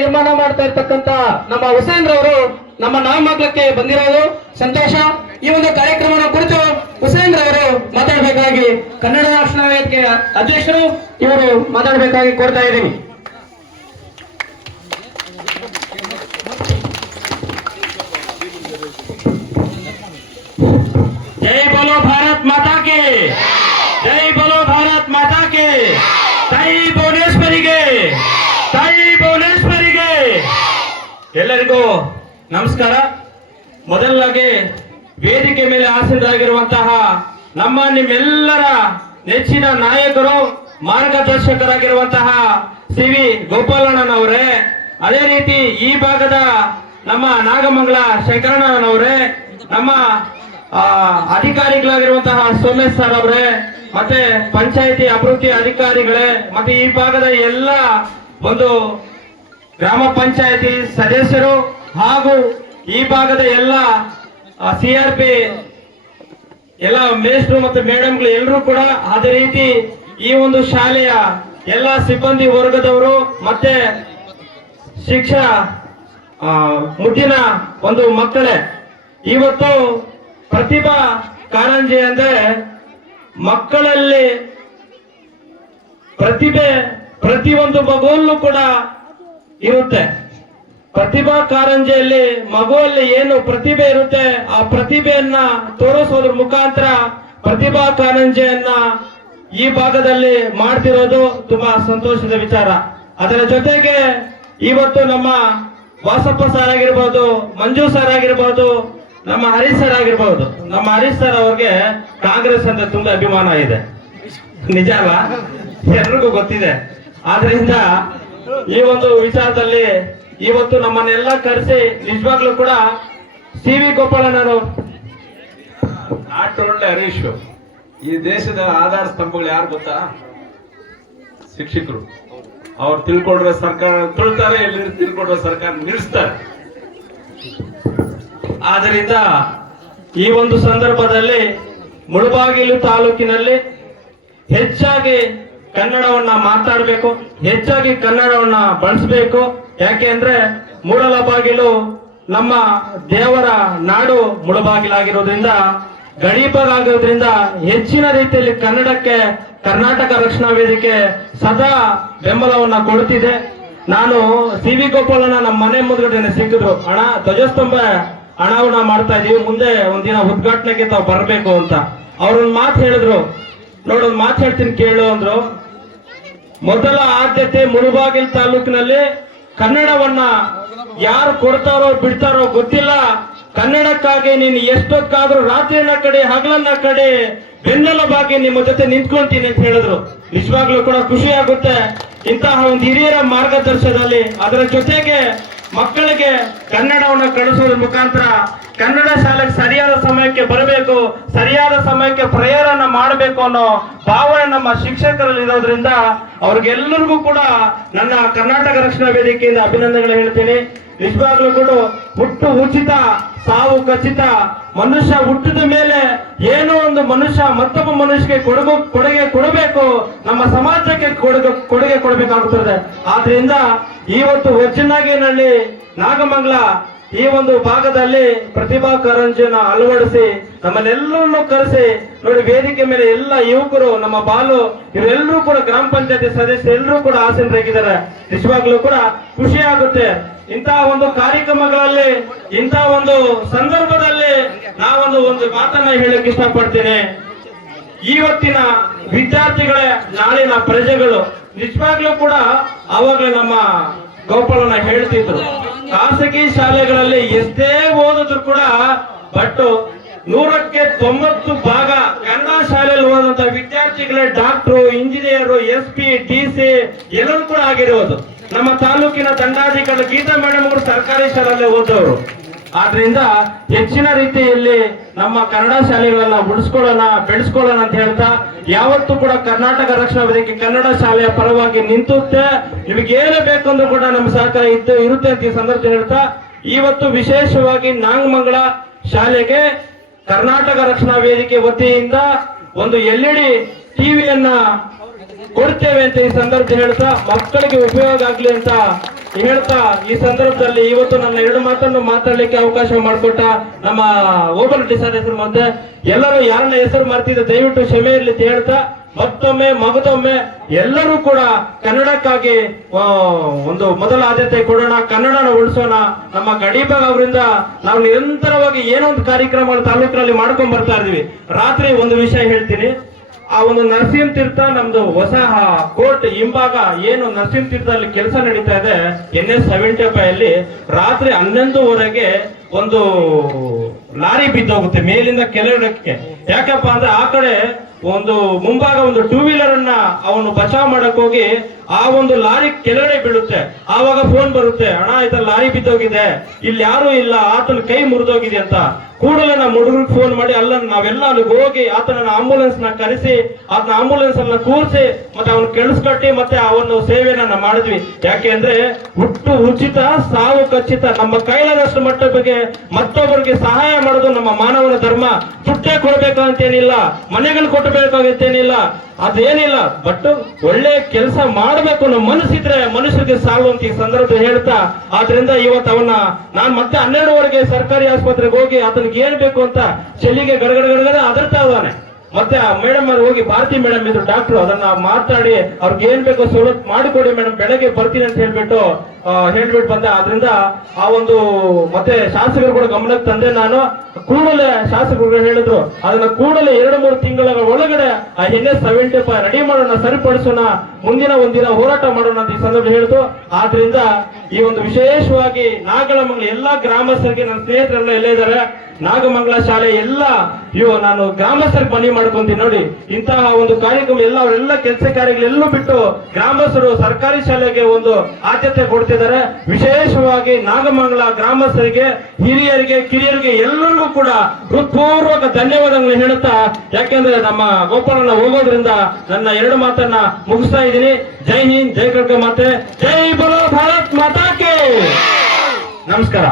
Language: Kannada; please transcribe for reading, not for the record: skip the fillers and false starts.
ನಿರ್ಮಾಣ ಮಾಡ್ತಾ ಇರ್ತಕ್ಕಂತ ನಮ್ಮ ಹುಸೇನ್ ರವರು ನಮ್ಮ ನಾಮಕಕ್ಕೆ ಬಂದಿರೋದು ಸಂತೋಷ. ಈ ಒಂದು ಕಾರ್ಯಕ್ರಮದ ಕುರಿತು ಹುಸೇನ್ ರವರು ಮಾತಾಡಬೇಕಾಗಿ ಕನ್ನಡ ರಾಷ್ಟ್ರ ವೇದಿಕೆಯ ಅಧ್ಯಕ್ಷರು ಇವರು ಮಾತಾಡಬೇಕಾಗಿ ಕೋರ್ತಾ ಇದ್ದೀವಿ. जय बोलो भारत माता के, जय बोलो भारत माता के, ताई ಭುವನೇಶ್ವರಿಗೆ, ತಾಯಿ ಭುವನೇಶ್ವರಿಗೆ ಎಲ್ಲರಿಗೂ ನಮಸ್ಕಾರ. ಮೊದಲಾಗಿ ವೇದಿಕೆ ಮೇಲೆ ಆಸೀನರಾಗಿರುವಂತಹ ನಿಮ್ಮೆಲ್ಲರ ನೆಚ್ಚಿನ ನಾಯಕರು, ಮಾರ್ಗದರ್ಶಕರಾಗಿರುವಂತಹ ಸಿ.ವಿ. ಗೋಪಾಲಣ್ಣನವರೇ, ಅದೇ ರೀತಿ ಈ ಭಾಗದ ನಮ್ಮ ನಾಗಮಂಗಲ ಶಂಕರಣ್ಣನವರೇ, ನಮ್ಮ ಅಧಿಕಾರಿಗಳಾಗಿರುವಂತಹ ಸೋಮೇಶ್ ಸರ್ ಅವರೇ, ಮತ್ತೆ ಪಂಚಾಯಿತಿ ಅಭಿವೃದ್ಧಿ ಅಧಿಕಾರಿಗಳೇ, ಮತ್ತೆ ಈ ಭಾಗದ ಎಲ್ಲ ಒಂದು ಗ್ರಾಮ ಪಂಚಾಯಿತಿ ಸದಸ್ಯರು ಹಾಗೂ ಈ ಭಾಗದ ಎಲ್ಲ CRP ಎಲ್ಲ ಮೇಸ್ಟ್ರು ಮತ್ತು ಮೇಡಮ್ಗಳು ಎಲ್ಲರೂ ಕೂಡ, ಅದೇ ರೀತಿ ಈ ಒಂದು ಶಾಲೆಯ ಎಲ್ಲ ಸಿಬ್ಬಂದಿ ವರ್ಗದವರು ಮತ್ತೆ ಶಿಕ್ಷಣ ಮುದ್ದಿನ ಒಂದು ಮಕ್ಕಳೇ, ಇವತ್ತು ಪ್ರತಿಭಾ ಕಾರಂಜಿ ಅಂದ್ರೆ ಮಕ್ಕಳಲ್ಲಿ ಪ್ರತಿಭೆ ಪ್ರತಿಯೊಂದು ಮಗುವಲ್ಲೂ ಕೂಡ ಇರುತ್ತೆ. ಪ್ರತಿಭಾ ಕಾರಂಜಿಯಲ್ಲಿ ಮಗುವಲ್ಲಿ ಏನು ಪ್ರತಿಭೆ ಇರುತ್ತೆ ಆ ಪ್ರತಿಭೆಯನ್ನ ತೋರಿಸೋದ್ರ ಮುಖಾಂತರ ಪ್ರತಿಭಾ ಕಾರಂಜಿಯನ್ನ ಈ ಭಾಗದಲ್ಲಿ ಮಾಡ್ತಿರೋದು ತುಂಬಾ ಸಂತೋಷದ ವಿಚಾರ. ಅದರ ಜೊತೆಗೆ ಇವತ್ತು ನಮ್ಮ ವಾಸಪ್ಪ ಸರ್ ಆಗಿರ್ಬೋದು, ಮಂಜು ಸರ್ ಆಗಿರ್ಬೋದು, ನಮ್ಮ ಹರೀಶ್ ಸರ್ ಆಗಿರ್ಬೋದು. ನಮ್ಮ ಹರೀಶ್ ಸರ್ ಅವ್ರಿಗೆ ಕಾಂಗ್ರೆಸ್ ಅಂತ ತುಂಬಾ ಅಭಿಮಾನ ಇದೆ, ನಿಜ ಅಲ್ಲ, ಎಲ್ರಿಗೂ ಗೊತ್ತಿದೆ. ಆದ್ರಿಂದ ಈ ಒಂದು ವಿಚಾರದಲ್ಲಿ ಇವತ್ತು ನಮ್ಮನ್ನೆಲ್ಲ ಕರೆಸಿ ನಿಜವಾಗ್ಲೂ ಕೂಡ ಸಿ.ವಿ. ಗೋಪಾಲಣ್ಣನವರು ನಾಟ್ ಓನ್ಲಿ ಹರೀಶ್, ಈ ದೇಶದ ಆಧಾರ ಸ್ತಂಭಗಳು ಯಾರು ಗೊತ್ತಾ? ಶಿಕ್ಷಕರು. ಅವ್ರು ತಿಳ್ಕೊಂಡ್ರೆ ಸರ್ಕಾರ ತುಳ್ತಾರೆ, ಎಲ್ಲಿ ತಿಳ್ಕೊಂಡ್ರೆ ಸರ್ಕಾರ ನಿಲ್ಲಿಸ್ತಾರೆ. ಆದ್ದರಿಂದ ಈ ಒಂದು ಸಂದರ್ಭದಲ್ಲಿ ಮುಳಬಾಗಿಲು ತಾಲೂಕಿನಲ್ಲಿ ಹೆಚ್ಚಾಗಿ ಕನ್ನಡವನ್ನ ಮಾತಾಡಬೇಕು, ಹೆಚ್ಚಾಗಿ ಕನ್ನಡವನ್ನ ಬಳಸಬೇಕು. ಯಾಕೆಂದ್ರೆ ಮೂಡಲಬಾಗಿಲು ನಮ್ಮ ದೇವರ ನಾಡು ಮುಳಬಾಗಿಲಾಗಿರೋದ್ರಿಂದ, ಗಡಿಪಾಗಿರೋದ್ರಿಂದ ಹೆಚ್ಚಿನ ರೀತಿಯಲ್ಲಿ ಕನ್ನಡಕ್ಕೆ ಕರ್ನಾಟಕ ರಕ್ಷಣಾ ವೇದಿಕೆ ಸದಾ ಬೆಂಬಲವನ್ನ ಕೊಡುತ್ತಿದೆ. ನಾನು ಸಿ.ವಿ. ಗೋಪಾಲಣ್ಣ ನಮ್ಮ ಮನೆ ಮುಂದ್ಗಡೆ ಸಿಕ್ಕಿದ್ರು, ಅಣ್ಣ ಧ್ವಜಸ್ತಂಭ ಹಣವನ್ನ ಮಾಡ್ತಾ ಇದೀವಿ, ಮುಂದೆ ಒಂದಿನ ಉದ್ಘಾಟನೆಗೆ ತಾವು ಬರಬೇಕು ಅಂತ. ಅವ್ರೊಂದು ಮಾತು ಹೇಳಿದ್ರು, ನೋಡೊಂದು ಮಾತು ಹೇಳ್ತೀನಿ ಕೇಳು ಅಂದ್ರು. ಮೊದಲ ಆದ್ಯತೆ ಮುಳಬಾಗಿಲು ತಾಲೂಕಿನಲ್ಲಿ ಕನ್ನಡವನ್ನ ಯಾರು ಕೊಡ್ತಾರೋ ಬಿಡ್ತಾರೋ ಗೊತ್ತಿಲ್ಲ, ಕನ್ನಡಕ್ಕಾಗಿ ನೀನು ಎಷ್ಟೊತ್ತಾದ್ರೂ ರಾತ್ರಿನ ಕಡೆ ಹಗಲನ್ನ ಕಡೆ ಬೆನ್ನೆಲುಬಾಗಿ ನಿಮ್ಮ ಜೊತೆ ನಿಂತ್ಕೊಂತೀನಿ ಅಂತ ಹೇಳಿದ್ರು. ನಿಜವಾಗ್ಲೂ ಕೂಡ ಖುಷಿ ಆಗುತ್ತೆ ಇಂತಹ ಒಂದು ಹಿರಿಯರ ಮಾರ್ಗದರ್ಶನದಲ್ಲಿ. ಅದರ ಜೊತೆಗೆ ಮಕ್ಕಳಿಗೆ ಕನ್ನಡವನ್ನು ಕಲಿಸೋದ್ರ ಮುಖಾಂತರ ಕನ್ನಡ ಶಾಲೆಗೆ ಸರಿಯಾದ ಸಮಯಕ್ಕೆ ಬರಬೇಕು, ಸರಿಯಾದ ಸಮಯಕ್ಕೆ ಪ್ರೇರಣೆ ಮಾಡಬೇಕು ಅನ್ನೋ ಭಾವನೆ ನಮ್ಮ ಶಿಕ್ಷಕರಲ್ಲಿ ಇರೋದ್ರಿಂದ ಅವ್ರಿಗೆಲ್ಲರಿಗೂ ಕೂಡ ನನ್ನ ಕರ್ನಾಟಕ ರಕ್ಷಣಾ ವೇದಿಕೆಯಿಂದ ಅಭಿನಂದನೆಗಳು ಹೇಳ್ತೀನಿ. ನಿಜವಾಗ್ಲೂ ಕೂಡ ಹುಟ್ಟು ಉಚಿತ, ಸಾವು ಖಚಿತ. ಮನುಷ್ಯ ಹುಟ್ಟಿದ ಮೇಲೆ ಏನೋ ಒಂದು ಮನುಷ್ಯ ಮತ್ತೊಬ್ಬ ಮನುಷ್ಯಗೆ ಕೊಡುಗೆ ಕೊಡಬೇಕು, ನಮ್ಮ ಸಮಾಜಕ್ಕೆ ಕೊಡುಗೆ ಕೊಡಬೇಕಾಗುತ್ತದೆ. ಆದ್ರಿಂದ ಇವತ್ತು ಒರ್ಜಿನಾಗಿನಲ್ಲಿ ನಾಗಮಂಗಲ ಈ ಒಂದು ಭಾಗದಲ್ಲಿ ಪ್ರತಿಭಾ ಕಾರಂಜಿಯನ್ನ ಅಳವಡಿಸಿ ನಮ್ಮನ್ನೆಲ್ಲರನ್ನು ಕರೆಸಿ ನೋಡಿ, ವೇದಿಕೆ ಮೇಲೆ ಎಲ್ಲ ಯುವಕರು, ನಮ್ಮ ಬಾಲು ಇವರೆಲ್ಲರೂ ಕೂಡ ಗ್ರಾಮ ಪಂಚಾಯತಿ ಸದಸ್ಯರು ಎಲ್ಲರೂ ಕೂಡ ಆಸೀನರಾಗಿದ್ದಾರೆ. ನಿಜವಾಗ್ಲೂ ಕೂಡ ಖುಷಿ ಆಗುತ್ತೆ. ಇಂತಹ ಒಂದು ಕಾರ್ಯಕ್ರಮಗಳಲ್ಲಿ, ಇಂತಹ ಒಂದು ಸಂದರ್ಭದಲ್ಲಿ ನಾವೊಂದು ಮಾತನ್ನ ಹೇಳಕ್ ಇಷ್ಟಪಡ್ತೀನಿ. ಇವತ್ತಿನ ವಿದ್ಯಾರ್ಥಿಗಳೇ ನಾಳಿನ ಪ್ರಜೆಗಳು. ನಿಜವಾಗ್ಲೂ ಕೂಡ ಅವಾಗಲೇ ನಮ್ಮ ಗೋಪಾಲಣ್ಣ ಹೇಳ್ತಿದ್ರು, ಖಾಸಗಿ ಶಾಲೆಗಳಲ್ಲಿ ಎಷ್ಟೇ ಓದಿದ್ರು ಕೂಡ ಬಟ್ 100ಕ್ಕೆ 90 ಭಾಗ ಕನ್ನಡ ಶಾಲೆಯಲ್ಲಿ ಓದಂತ ವಿದ್ಯಾರ್ಥಿಗಳೇ ಡಾಕ್ಟ್ರು, ಇಂಜಿನಿಯರು, SP, DC ಎಲ್ಲರೂ ಕೂಡ ಆಗಿರೋದು. ನಮ್ಮ ತಾಲೂಕಿನ ದಂಡಾಧಿಕಾರಿ ಗೀತಾ ಮೇಡಮ್ ಅವರು ಸರ್ಕಾರಿ ಶಾಲೆಯಲ್ಲಿ ಓದೋರು. ಆದ್ರಿಂದ ಹೆಚ್ಚಿನ ರೀತಿಯಲ್ಲಿ ನಮ್ಮ ಕನ್ನಡ ಶಾಲೆಗಳನ್ನ ಉಳಿಸ್ಕೊಳ್ಳೋಣ, ಬೆಳೆಸ್ಕೊಳ್ಳೋಣ ಅಂತ ಹೇಳ್ತಾ, ಯಾವತ್ತೂ ಕೂಡ ಕರ್ನಾಟಕ ರಕ್ಷಣಾ ವೇದಿಕೆ ಕನ್ನಡ ಶಾಲೆಯ ಪರವಾಗಿ ನಿಂತುತ್ತೆ. ನಿಮಗೇನು ಬೇಕಂದ್ರೂ ಕೂಡ ನಮ್ಮ ಸಹಕಾರ ಇರುತ್ತೆ ಅಂತ ಈ ಸಂದರ್ಭ ಹೇಳ್ತಾ, ಇವತ್ತು ವಿಶೇಷವಾಗಿ ನಾಗಮಂಗಲ ಶಾಲೆಗೆ ಕರ್ನಾಟಕ ರಕ್ಷಣಾ ವೇದಿಕೆ ವತಿಯಿಂದ ಒಂದು LED ಟಿವಿಯನ್ನ ಕೊಡ್ತೇವೆ ಅಂತ ಈ ಸಂದರ್ಭ ಹೇಳ್ತಾ, ಮಕ್ಕಳಿಗೆ ಉಪಯೋಗ ಆಗ್ಲಿ ಅಂತ ಹೇಳ್ತಾ ಈ ಸಂದರ್ಭದಲ್ಲಿ ಇವತ್ತು ನನ್ನ 2 ಮಾತನ್ನು ಮಾತಾಡ್ಲಿಕ್ಕೆ ಅವಕಾಶ ಮಾಡಿಕೊಟ್ಟ ನಮ್ಮ ಓಬಲ್ ಡಿಸಾರ್ ಹೆಸರು ಮತ್ತೆ ಎಲ್ಲರೂ ಯಾರನ್ನ ಹೆಸರು ಮಾಡ್ತಿದ್ದೆ ದಯವಿಟ್ಟು ಕ್ಷಮೆ ಇರಲಿ ಅಂತ ಹೇಳ್ತಾ ಮತ್ತೊಮ್ಮೆ ಮಗದೊಮ್ಮೆ ಎಲ್ಲರೂ ಕೂಡ ಕನ್ನಡಕ್ಕಾಗಿ ಒಂದು ಮೊದಲ ಆದ್ಯತೆ ಕೊಡೋಣ, ಕನ್ನಡನ ಉಳಿಸೋಣ. ನಮ್ಮ ಗಡಿಭಾಗ ಅವರಿಂದ ನಾವು ನಿರಂತರವಾಗಿ ಏನೋ ಒಂದು ಕಾರ್ಯಕ್ರಮಗಳು ತಾಲೂಕಿನಲ್ಲಿ ಮಾಡ್ಕೊಂಡ್ ಬರ್ತಾ ಇದೀವಿ. ರಾತ್ರಿ ಒಂದು ವಿಷಯ ಹೇಳ್ತೀನಿ, ಆ ಒಂದು ನರಸಿಂಹ ತೀರ್ಥ ನಮ್ದು ಹೊಸ ಕೋರ್ಟ್ ಹಿಂಭಾಗ ಏನು ನರಸಿಂಹ ತೀರ್ಥದಲ್ಲಿ ಕೆಲಸ ನಡೀತಾ ಇದೆ NS-75 ಅಲ್ಲಿ ರಾತ್ರಿ 11:30 ಒಂದು ಲಾರಿ ಬಿದ್ದೋಗುತ್ತೆ ಮೇಲಿಂದ ಕೆಳಗಡೆ. ಯಾಕಪ್ಪ ಅಂದ್ರೆ ಆ ಕಡೆ ಒಂದು ಮುಂಭಾಗ ಒಂದು 2 ವೀಲರ್ ಅನ್ನ ಅವನು ಬಚಾವ್ ಮಾಡಕ್ ಹೋಗಿ ಆ ಒಂದು ಲಾರಿ ಕೆಳಗಡೆ ಬೀಳುತ್ತೆ. ಆವಾಗ ಫೋನ್ ಬರುತ್ತೆ, ಅಣ್ಣ ಆಯ್ತಾ ಲಾರಿ ಬಿದ್ದೋಗಿದೆ, ಇಲ್ಲಿ ಯಾರು ಇಲ್ಲ, ಆತನ ಕೈ ಮುರಿದೋಗಿದೆ ಅಂತ. ಕೂಡಲೇ ನಮ್ಮ ಹುಡುಗರಿಗೆ ಫೋನ್ ಮಾಡಿ ನಾವೆಲ್ಲ ಅಲ್ಲಿಗೆ ಹೋಗಿ ಆತನ ಆಂಬುಲೆನ್ಸ್ ನ ಕರೆಸಿ ಆತನ ಆಂಬುಲೆನ್ಸ್ ಅನ್ನ ಕೂರಿಸಿ ಮತ್ತೆ ಅವನು ಕೆಳಿಸ್ಕಟ್ಟಿ ಮತ್ತೆ ಅವನು ಸೇವೆಯನ್ನ ಮಾಡಿದ್ವಿ. ಯಾಕೆಂದ್ರೆ ಹುಟ್ಟು ಉಚಿತ ಸಾವು ಖಚಿತ. ನಮ್ಮ ಕೈಲಾದಷ್ಟು ಮಟ್ಟ ಬಗ್ಗೆ ಮತ್ತೊಬ್ಬರಿಗೆ ಸಹಾಯ ಮಾಡೋದು ನಮ್ಮ ಮಾನವನ ಧರ್ಮ. ದುಡ್ಡೇ ಕೊಡ್ಬೇಕಂತೇನಿಲ್ಲ, ಮನೆಗಳು ಕೊಟ್ಟಬೇಕಾಗತ್ತೇನಿಲ್ಲ, ಅದೇನಿಲ್ಲ, ಬಟ್ ಒಳ್ಳೆ ಕೆಲಸ ಮಾಡಬೇಕು ನಮ್ಮ ಮನಸ್ಸಿದ್ರೆ ಮನುಷ್ಯರಿಗೆ ಸಾಲು ಅಂತ ಈ ಸಂದರ್ಭ ಹೇಳ್ತಾ, ಆದ್ರಿಂದ ಇವತ್ತು ಅವನ್ನ ನಾನು ಮತ್ತೆ 12:30 ಸರ್ಕಾರಿ ಆಸ್ಪತ್ರೆಗೆ ಹೋಗಿ ಆತನಿಗೆ ಏನ್ ಬೇಕು ಅಂತ ಚೆಲ್ಲಿಗೆ ಗಡಗಡ ಅದರ್ತಾ ಇದ್ದಾನೆ. ಮತ್ತೆ ಆ ಮೇಡಮ್ ಅವ್ರು ಹೋಗಿ ಭಾರತಿ ಮೇಡಮ್ ಇದ್ರು ಡಾಕ್ಟರ್, ಅದನ್ನ ಮಾತಾಡಿ ಅವ್ರಿಗೆ ಏನ್ ಬೇಕೋ ಸವಲತ್ತು ಮಾಡಿಕೊಡಿ ಮೇಡಮ್, ಬೆಳಗ್ಗೆ ಬರ್ತೀನಿ ಅಂತ ಹೇಳ್ಬಿಟ್ಟು ಬಂದೆ. ಆದ್ರಿಂದ ಆ ಒಂದು ಮತ್ತೆ ಶಾಸಕರು ಕೂಡ ಗಮನಕ್ಕೆ ತಂದೆ. ನಾನು ಕೂಡಲೇ ಶಾಸಕರು ಹೇಳಿದ್ರು ಅದನ್ನ ಕೂಡಲೇ 2-3 ತಿಂಗಳ ಒಳಗಡೆ ಆ NS-75 ರೆಡಿ ಮಾಡೋಣ, ಸರಿಪಡಿಸೋಣ, ಮುಂದಿನ ಒಂದಿನ ಹೋರಾಟ ಮಾಡೋಣ ಅಂತ ಈ ಸಂದರ್ಭ ಹೇಳಿದ್ರು. ಆದ್ರಿಂದ ಈ ಒಂದು ವಿಶೇಷವಾಗಿ ನಾಗಲಮಂಗಲ ಎಲ್ಲಾ ಗ್ರಾಮಸ್ಥರಿಗೆ ನನ್ನ ಸ್ನೇಹಿತರೆಲ್ಲ ಎಲ್ಲೇ ಇದ್ದಾರೆ, ನಾಗಮಂಗಲ ಶಾಲೆ ಎಲ್ಲ ನಾನು ಗ್ರಾಮಸ್ಥರಿಗೆ ಮನವಿ ಮಾಡ್ಕೊಂತೀನಿ. ನೋಡಿ, ಇಂತಹ ಒಂದು ಕಾರ್ಯಕ್ರಮ ಎಲ್ಲ ಅವರೆಲ್ಲ ಕೆಲಸ ಕಾರ್ಯಗಳೆಲ್ಲೂ ಬಿಟ್ಟು ಗ್ರಾಮಸ್ಥರು ಸರ್ಕಾರಿ ಶಾಲೆಗೆ ಒಂದು ಆದ್ಯತೆ ಕೊಡ್ತಿದ್ದಾರೆ. ವಿಶೇಷವಾಗಿ ನಾಗಮಂಗಲ ಗ್ರಾಮಸ್ಥರಿಗೆ, ಹಿರಿಯರಿಗೆ, ಕಿರಿಯರಿಗೆ ಎಲ್ಲರಿಗೂ ಕೂಡ ಹೃತ್ಪೂರ್ವಕ ಧನ್ಯವಾದಗಳನ್ನು ಹೇಳುತ್ತಾ, ಯಾಕೆಂದ್ರೆ ನಮ್ಮ ಗೋಪಾಲನ ಹೋಗೋದ್ರಿಂದ ನನ್ನ 2 ಮಾತನ್ನ ಮುಗಿಸ್ತಾ ಇದ್ದೀನಿ. ಜೈ ಹಿಂದ್, ಜೈ ಕರ್ಕ ಮಾತೆ, ಜೈ ಬೋಲೋ ಭಾರತ್ ಮಾತಾ ಕೇ. ನಮಸ್ಕಾರ.